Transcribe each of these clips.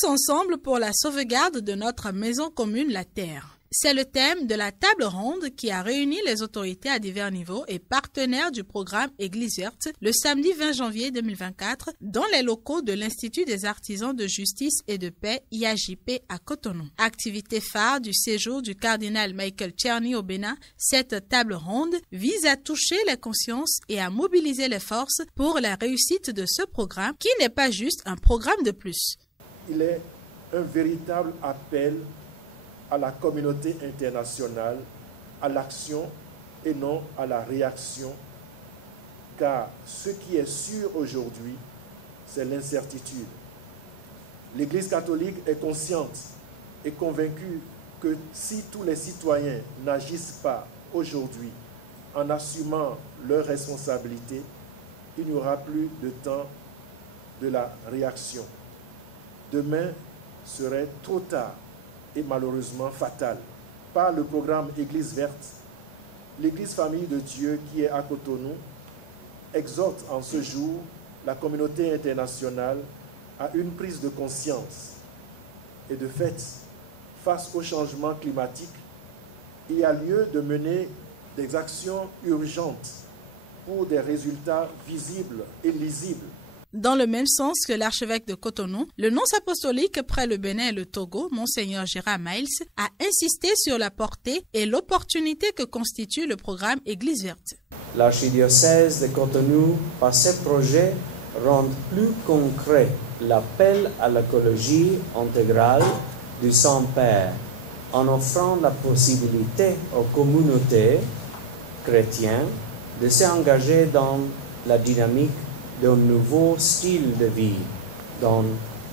Tous ensemble pour la sauvegarde de notre maison commune, la Terre. C'est le thème de la table ronde qui a réuni les autorités à divers niveaux et partenaires du programme Église verte le samedi 20 janvier 2024 dans les locaux de l'Institut des artisans de justice et de paix IAJP à Cotonou. Activité phare du séjour du cardinal Michael Czerny au Bénin, cette table ronde vise à toucher les consciences et à mobiliser les forces pour la réussite de ce programme qui n'est pas juste un programme de plus. Il est un véritable appel à la communauté internationale, à l'action et non à la réaction, car ce qui est sûr aujourd'hui, c'est l'incertitude. L'Église catholique est consciente et convaincue que si tous les citoyens n'agissent pas aujourd'hui en assumant leurs responsabilités, il n'y aura plus de temps de la réaction. Demain serait trop tard et malheureusement fatal. Par le programme Église verte, l'Église Famille de Dieu qui est à Cotonou exhorte en ce jour la communauté internationale à une prise de conscience. Et de fait, face au changement climatique, il y a lieu de mener des actions urgentes pour des résultats visibles et lisibles. Dans le même sens que l'archevêque de Cotonou, le nonce apostolique près le Bénin et le Togo, Monseigneur Gérard Miles, a insisté sur la portée et l'opportunité que constitue le programme Église verte. L'archidiocèse de Cotonou, par ce projet, rend plus concret l'appel à l'écologie intégrale du Saint-Père, en offrant la possibilité aux communautés chrétiennes de s'engager dans la dynamique d'un nouveau style de vie, dans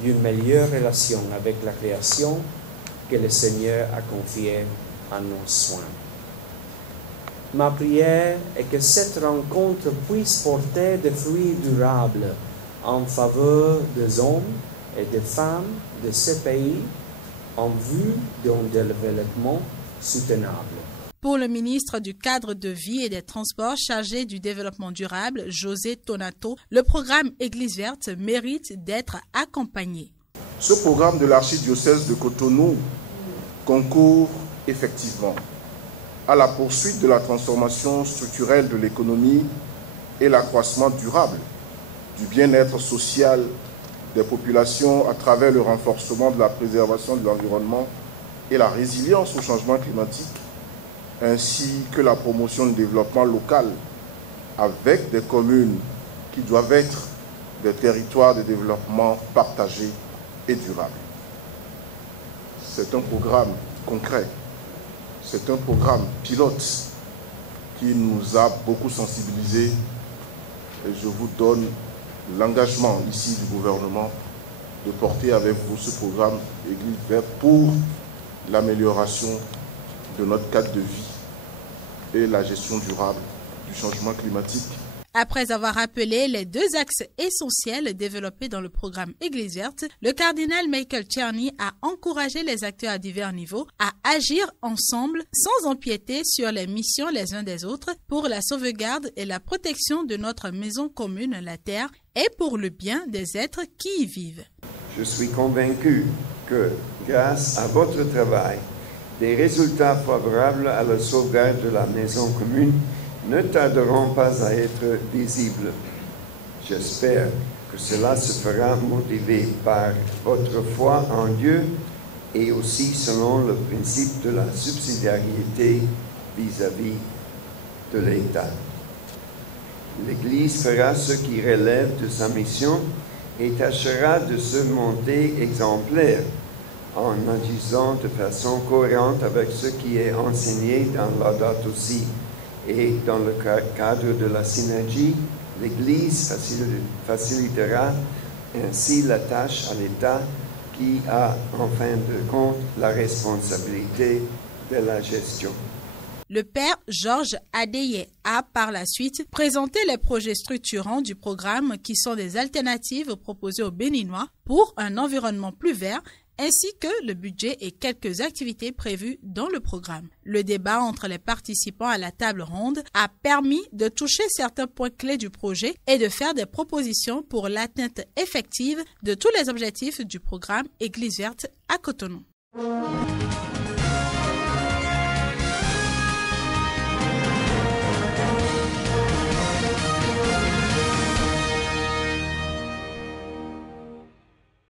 une meilleure relation avec la création que le Seigneur a confiée à nos soins. Ma prière est que cette rencontre puisse porter des fruits durables en faveur des hommes et des femmes de ce pays en vue d'un développement soutenable. Pour le ministre du Cadre de vie et des Transports chargé du développement durable, José Tonato, le programme Église verte mérite d'être accompagné. Ce programme de l'archidiocèse de Cotonou concourt effectivement à la poursuite de la transformation structurelle de l'économie et l'accroissement durable du bien-être social des populations à travers le renforcement de la préservation de l'environnement et la résilience au changement climatique, ainsi que la promotion du développement local avec des communes qui doivent être des territoires de développement partagés et durables. C'est un programme concret, c'est un programme pilote qui nous a beaucoup sensibilisés et je vous donne l'engagement ici du gouvernement de porter avec vous ce programme Église verte pour l'amélioration de notre cadre de vie et la gestion durable du changement climatique. Après avoir rappelé les deux axes essentiels développés dans le programme Église verte, le cardinal Michael Czerny a encouragé les acteurs à divers niveaux à agir ensemble sans empiéter sur les missions les uns des autres pour la sauvegarde et la protection de notre maison commune, la Terre, et pour le bien des êtres qui y vivent. Je suis convaincu que, grâce à votre travail, des résultats favorables à la sauvegarde de la maison commune ne tarderont pas à être visibles. J'espère que cela se fera motivé par votre foi en Dieu et aussi selon le principe de la subsidiarité vis-à-vis de l'État. L'Église fera ce qui relève de sa mission et tâchera de se montrer exemplaire en agissant de façon cohérente avec ce qui est enseigné dans Laudato Si. Et dans le cadre de la synergie, l'Église facilitera ainsi la tâche à l'État qui a en fin de compte la responsabilité de la gestion. Le père Georges Adeye a par la suite présenté les projets structurants du programme qui sont des alternatives proposées aux Béninois pour un environnement plus vert ainsi que le budget et quelques activités prévues dans le programme. Le débat entre les participants à la table ronde a permis de toucher certains points clés du projet et de faire des propositions pour l'atteinte effective de tous les objectifs du programme Église verte à Cotonou.